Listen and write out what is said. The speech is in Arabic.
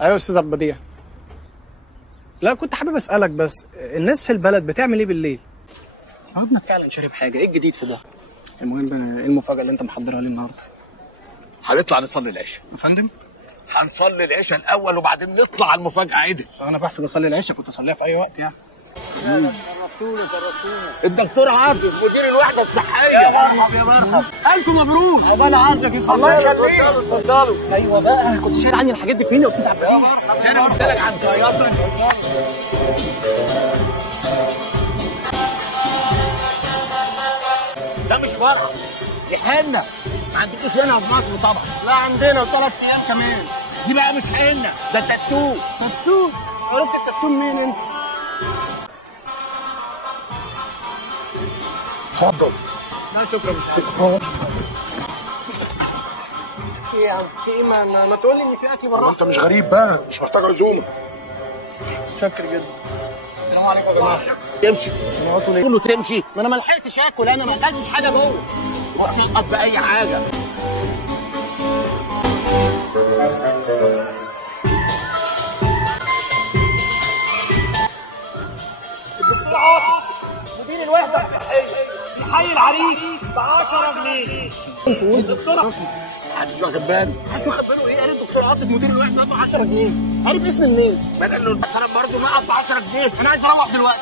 ايوه يا استاذ عبد البديع. لا كنت حابب اسالك بس، الناس في البلد بتعمل ايه بالليل؟ ابنك فعلا شارب حاجه، ايه الجديد في ده؟ المهم ايه المفاجاه اللي انت محضرها لي النهارده؟ هنطلع نصلي العشاء يا فندم؟ هنصلي العشاء الاول وبعدين نطلع على المفاجاه عدل. انا بحسب اصلي العشاء كنت اصليها في اي وقت يعني. شرفتونا. الدكتور عاطف مدير الوحده الصحيه. يا مرحبا يا مرحبا. الف مبروك. عقبال عزك. الله يخليك. اتفضلوا. ايوه بقى، كنت شايل عني الحاجات دي فين يا استاذ عبد البديع؟ انا قلت لك عن صيادله. ده مش فرح، دي حنه. ما عندكوش هنا في مصر طبعا. لا عندنا، وثلاث ايام كمان. دي بقى مش حنه، ده تاتو. تاتو؟ عرفت التاتو منين انت؟ اتفضل. لا شكرا مش عايز. في ايه يا عم؟ في ايه؟ ما تقول لي ان في اكل بره. انت مش غريب بقى، مش محتاج عزومه. شكر جدا. السلام عليكم يا جماعه. تمشي. قول له تمشي. ما انا ما لحقتش اكل، انا ما اكلتش حاجه جوه. وقف باي حاجه. الدكتور عاطف مدير الوحده الصحيه بيحيي العريس ب 10 جنيه. الدكتور محدش واخد باله. محدش واخد باله ايه؟ قال الدكتور عاطف مدير الوحده ب 10 جنيه. عارف اسم منين؟ ما قال له المحترم برضه نقط ب 10 جنيه. انا عايز اروح دلوقتي.